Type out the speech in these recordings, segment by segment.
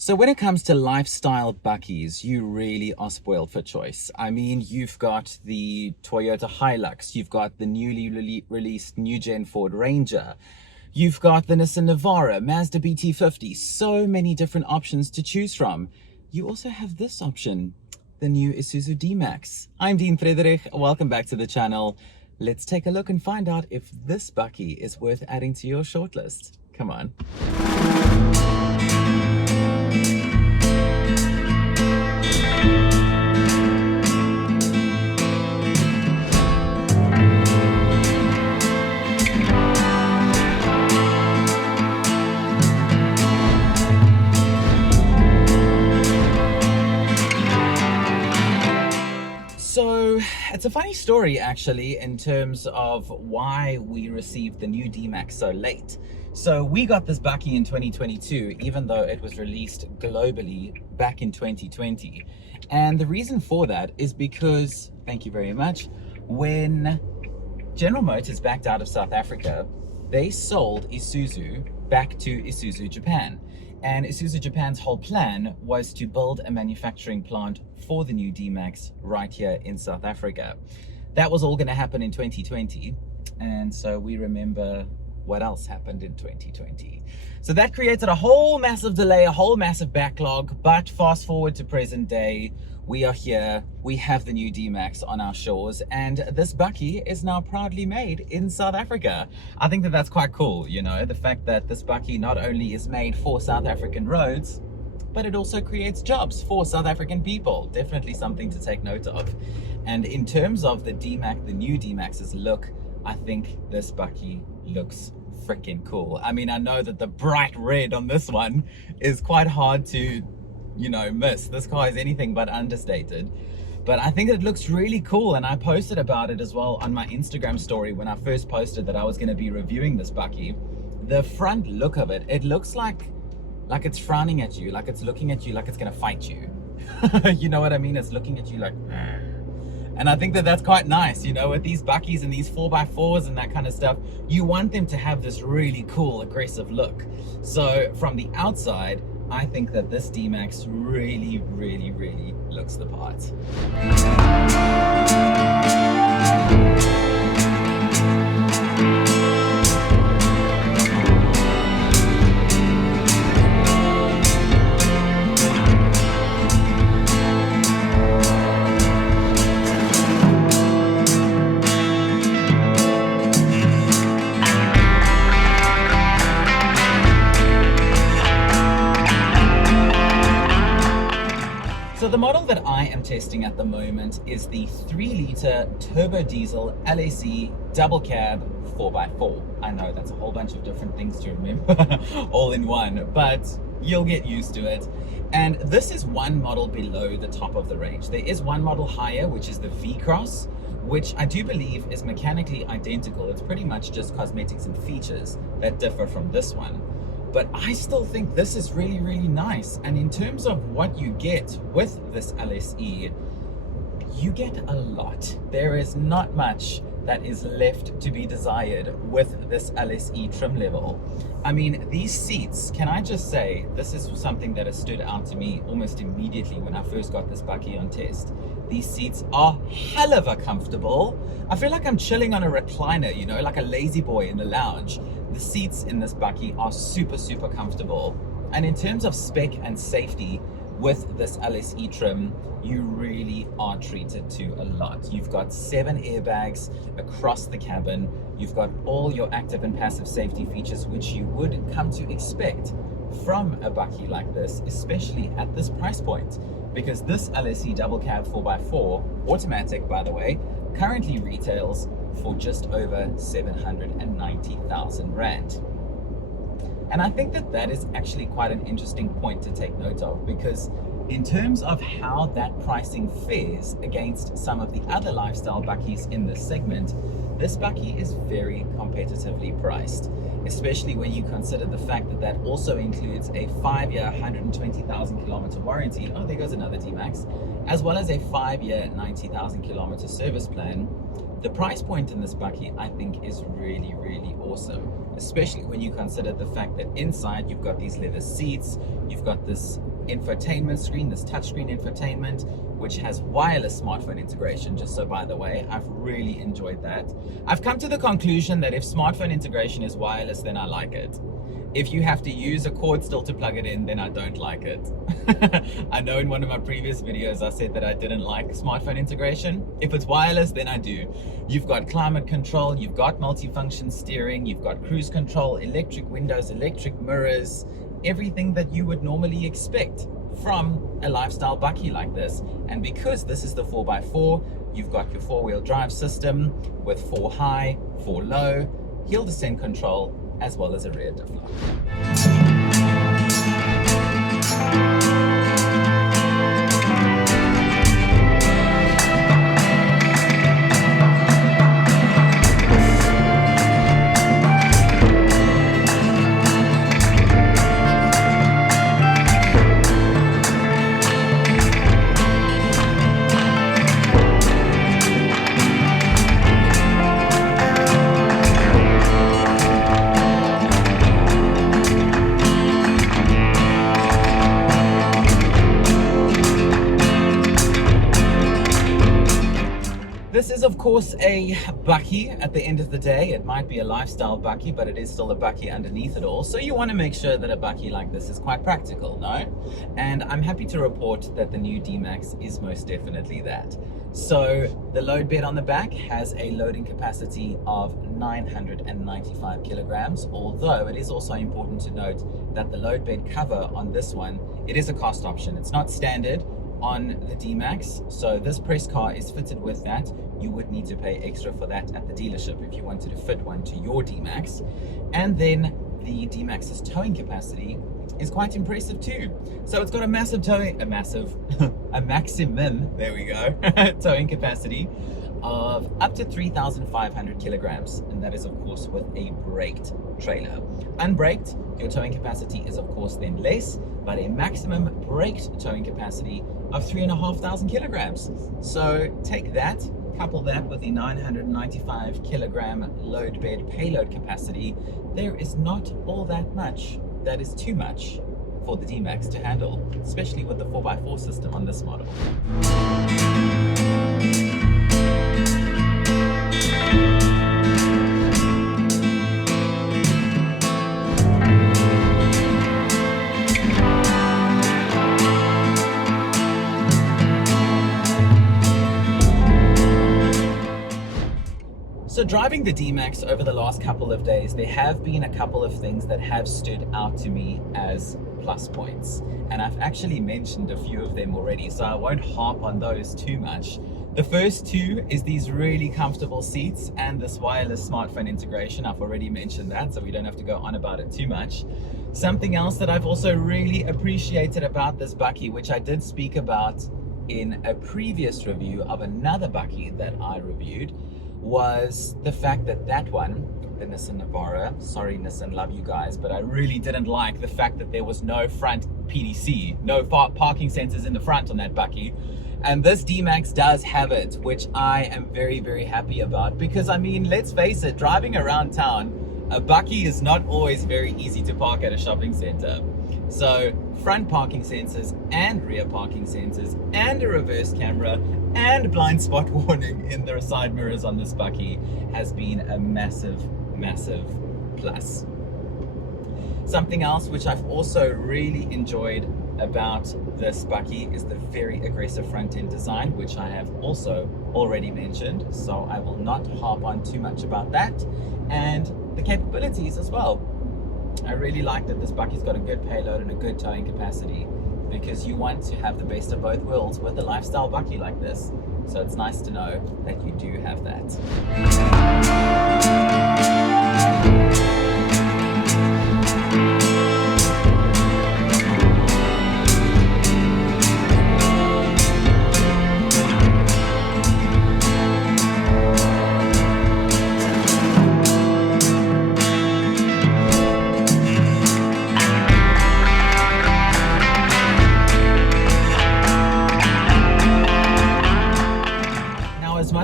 So when it comes to lifestyle bakkies, you really are spoiled for choice. I mean, you've got the Toyota Hilux, you've got the newly released new gen Ford Ranger, you've got the Nissan Navara, Mazda BT50, so many different options to choose from. You also have this option, the new Isuzu D-Max. I'm Dean Friederich, welcome back to the channel. Let's take a look and find out if this bakkie is worth adding to your shortlist. Come on. So it's a funny story actually in terms of why we received the new D-Max so late. So we got this bakkie in 2022, even though it was released globally back in 2020. And the reason for that is because, thank you very much, when General Motors backed out of South Africa, they sold Isuzu back to Isuzu Japan. And Isuzu Japan's whole plan was to build a manufacturing plant for the new D-Max right here in South Africa. That was all going to happen in 2020. And so we remember what else happened in 2020. So that created a whole massive delay, a whole massive backlog. But fast forward to present day, we are here, we have the new D-Max on our shores, and this bakkie is now proudly made in South Africa. I think that that's quite cool, you know, the fact that this bakkie not only is made for South African roads, but it also creates jobs for South African people. Definitely something to take note of. And in terms of the D-Max, the new D-Max's look, I think this bakkie looks freaking cool. I mean, I know that the bright red on this one is quite hard to, you know, miss. This car is anything but understated, but I think it looks really cool. And I posted about it as well on my Instagram story when I first posted that I was going to be reviewing this bakkie. The front look of it, it looks like it's frowning at you, like it's looking at you like it's going to fight you. You know what I mean? It's looking at you like, and I think that that's quite nice, you know, with these bakkies and these 4x4s and that kind of stuff, you want them to have this really cool, aggressive look. So from the outside, I think that this D-Max really, really, really looks the part. So the model that I am testing at the moment is the 3-litre turbo diesel LAC double cab 4x4. I know that's a whole bunch of different things to remember all in one, but you'll get used to it. And this is one model below the top of the range. There is one model higher, which is the V-Cross, which I do believe is mechanically identical. It's pretty much just cosmetics and features that differ from this one. But I still think this is really, really nice. And in terms of what you get with this LSE, you get a lot. There is not much that is left to be desired with this LSE trim level. I mean, these seats, can I just say, this is something that has stood out to me almost immediately when I first got this bakkie on test. These seats are hell of a comfortable. I feel like I'm chilling on a recliner, you know, like a lazy boy in the lounge. The seats in this bakkie are super, super comfortable. And in terms of spec and safety with this LSE trim, you really are treated to a lot. You've got 7 airbags across the cabin. You've got all your active and passive safety features, which you would come to expect from a bakkie like this, especially at this price point. Because this LSE double cab 4x4, automatic by the way, currently retails for just over 790,000 Rand. And I think that that is actually quite an interesting point to take note of, because in terms of how that pricing fares against some of the other lifestyle bakkies in this segment, this bakkie is very competitively priced, especially when you consider the fact that that also includes a 5-year 120,000 kilometer warranty. Oh, there goes another D-Max, as well as a 5-year 90,000 kilometer service plan. The price point in this bakkie, I think, is really, really awesome, especially when you consider the fact that inside you've got these leather seats, you've got this infotainment screen, this touchscreen infotainment, which has wireless smartphone integration. Just so by the way, I've really enjoyed that. I've come to the conclusion that if smartphone integration is wireless, then I like it. If you have to use a cord still to plug it in, then I don't like it. I know in one of my previous videos I said that I didn't like smartphone integration. If it's wireless, then I do. You've got climate control, you've got multifunction steering, you've got cruise control, electric windows, electric mirrors, everything that you would normally expect from a lifestyle bakkie like this. And because this is the 4x4, you've got your four-wheel drive system with 4 high, 4 low, hill descent control, as well as a rear diff lock. This is of course a bakkie at the end of the day. It might be a lifestyle bakkie, but it is still a bakkie underneath it all. So you want to make sure that a bakkie like this is quite practical, no? And I'm happy to report that the new D-Max is most definitely that. So the load bed on the back has a loading capacity of 995 kilograms, although it is also important to note that the load bed cover on this one, it is a cost option. It's not standard on the D-Max, so this press car is fitted with that. You would need to pay extra for that at the dealership if you wanted to fit one to your D-Max. And then the D-Max's towing capacity is quite impressive too. So it's got a maximum, there we go, towing capacity of up to 3,500 kilograms, and that is of course with a braked trailer. Unbraked, your towing capacity is of course then less, but a maximum braked towing capacity of 3,500 kilograms. So take that, couple that with the 995 kilogram load bed payload capacity, there is not all that much that is too much for the D-Max to handle, especially with the 4x4 system on this model. So driving the D-Max over the last couple of days, there have been a couple of things that have stood out to me as plus points. And I've actually mentioned a few of them already, so I won't harp on those too much. The first two is these really comfortable seats and this wireless smartphone integration. I've already mentioned that, so we don't have to go on about it too much. Something else that I've also really appreciated about this bakkie, which I did speak about in a previous review of another bakkie that I reviewed, was the fact that that one, the Nissan Navara, sorry Nissan, love you guys, but I really didn't like the fact that there was no front PDC, no parking sensors in the front on that bakkie. And this D-Max does have it, which I am very, very happy about, because I mean, let's face it, driving around town, a bakkie is not always very easy to park at a shopping center. So front parking sensors and rear parking sensors and a reverse camera and blind spot warning in the side mirrors on this bakkie has been a massive, massive plus. Something else which I've also really enjoyed about this bakkie is the very aggressive front end design, which I have also already mentioned, so I will not harp on too much about that, and the capabilities as well. I really like that this bakkie's got a good payload and a good towing capacity, because you want to have the best of both worlds with a lifestyle bakkie like this. So it's nice to know that you do have that.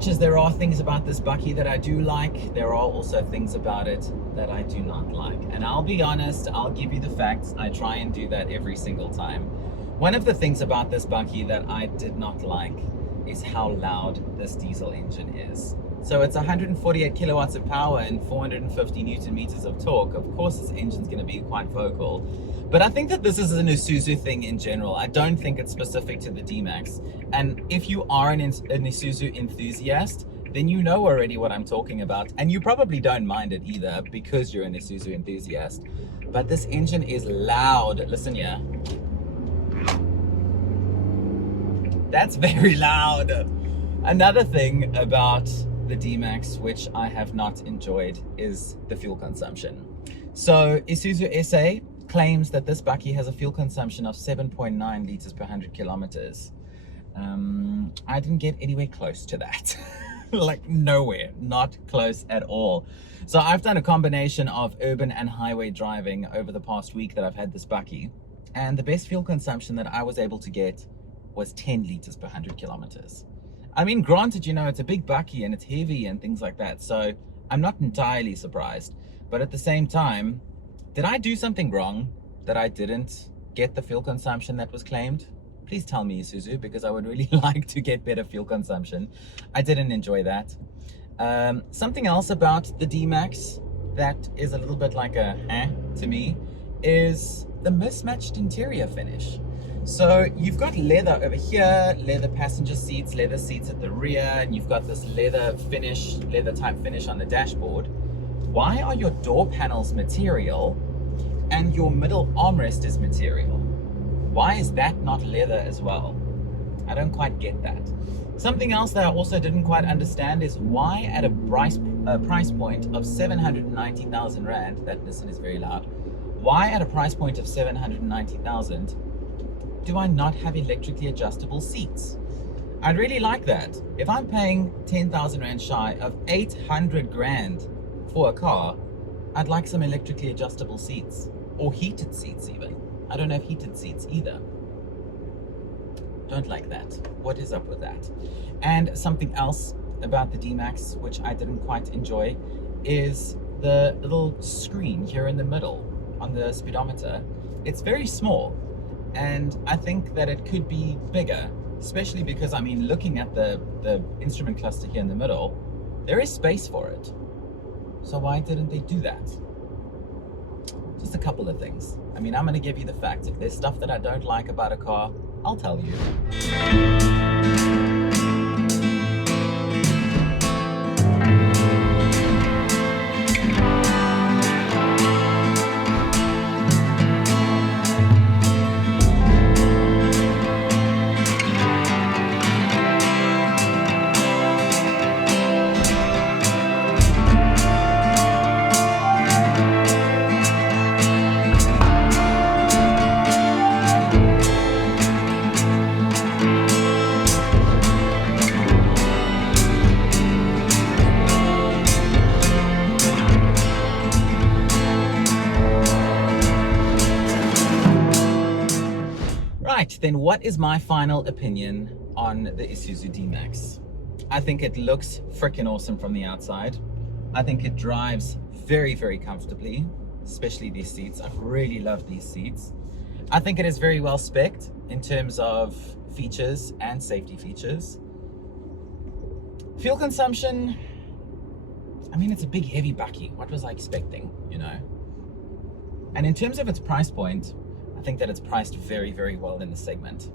much as there are things about this bakkie that I do like, there are also things about it that I do not like. And I'll be honest, I'll give you the facts. I try and do that every single time. One of the things about this bakkie that I did not like is how loud this diesel engine is. So it's 148 kilowatts of power and 450 Newton meters of torque. Of course, this engine's going to be quite vocal. But I think that this is an Isuzu thing in general. I don't think it's specific to the D-Max. And if you are an Isuzu enthusiast, then you know already what I'm talking about. And you probably don't mind it either because you're an Isuzu enthusiast. But this engine is loud. Listen here. That's very loud. Another thing about the D-Max, which I have not enjoyed, is the fuel consumption. So Isuzu SA claims that this bakkie has a fuel consumption of 7.9 liters per 100 kilometers. I didn't get anywhere close to that. Like nowhere, not close at all. So I've done a combination of urban and highway driving over the past week that I've had this bakkie, and the best fuel consumption that I was able to get was 10 liters per 100 kilometers. I mean, granted, you know, it's a big bakkie and it's heavy and things like that, so I'm not entirely surprised. But at the same time, did I do something wrong that I didn't get the fuel consumption that was claimed? Please tell me, Isuzu, because I would really like to get better fuel consumption. I didn't enjoy that. Something else about the D-Max that is a little bit like a to me is the mismatched interior finish. So you've got leather over here, leather passenger seats, leather seats at the rear, and you've got this leather type finish on the dashboard. Why are your door panels material and your middle armrest is material? Why is that not leather as well? I don't quite get that. Something else that I also didn't quite understand is why at a price point of 790,000 Rand, that listen is very loud, why at a price point of 790,000 do I not have electrically adjustable seats? I'd really like that. If I'm paying 10,000 Rand shy of 800 grand for a car, I'd like some electrically adjustable seats, or heated seats even. I don't have heated seats either. Don't like that. What is up with that? And something else about the D-Max, which I didn't quite enjoy, is the little screen here in the middle on the speedometer. It's very small, and I think that it could be bigger, especially because, I mean, looking at the instrument cluster here in the middle, there is space for it. So why didn't they do that? Just a couple of things. I mean, I'm going to give you the facts. If there's stuff that I don't like about a car, I'll tell you. Then what is my final opinion on the Isuzu D-Max? I think it looks freaking awesome from the outside. I think it drives very, very comfortably, especially these seats. I've really loved these seats. I think it is very well spec'd in terms of features and safety features. Fuel consumption, I mean, it's a big heavy bakkie. What was I expecting, you know? And in terms of its price point, I think that it's priced very, very well in the segment.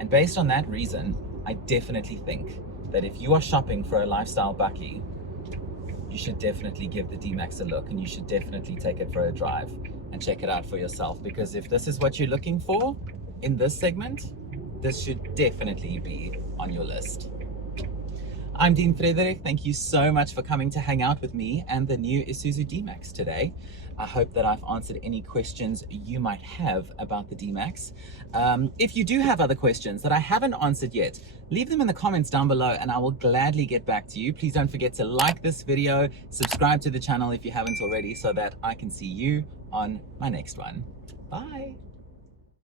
And based on that reason, I definitely think that if you are shopping for a lifestyle bakkie, you should definitely give the D-Max a look, and you should definitely take it for a drive and check it out for yourself. Because if this is what you're looking for in this segment, this should definitely be on your list. I'm Dean Friederich. Thank you so much for coming to hang out with me and the new Isuzu D-Max today. I hope that I've answered any questions you might have about the D-Max. If you do have other questions that I haven't answered yet, leave them in the comments down below and I will gladly get back to you. Please don't forget to like this video, subscribe to the channel if you haven't already, so that I can see you on my next one. Bye.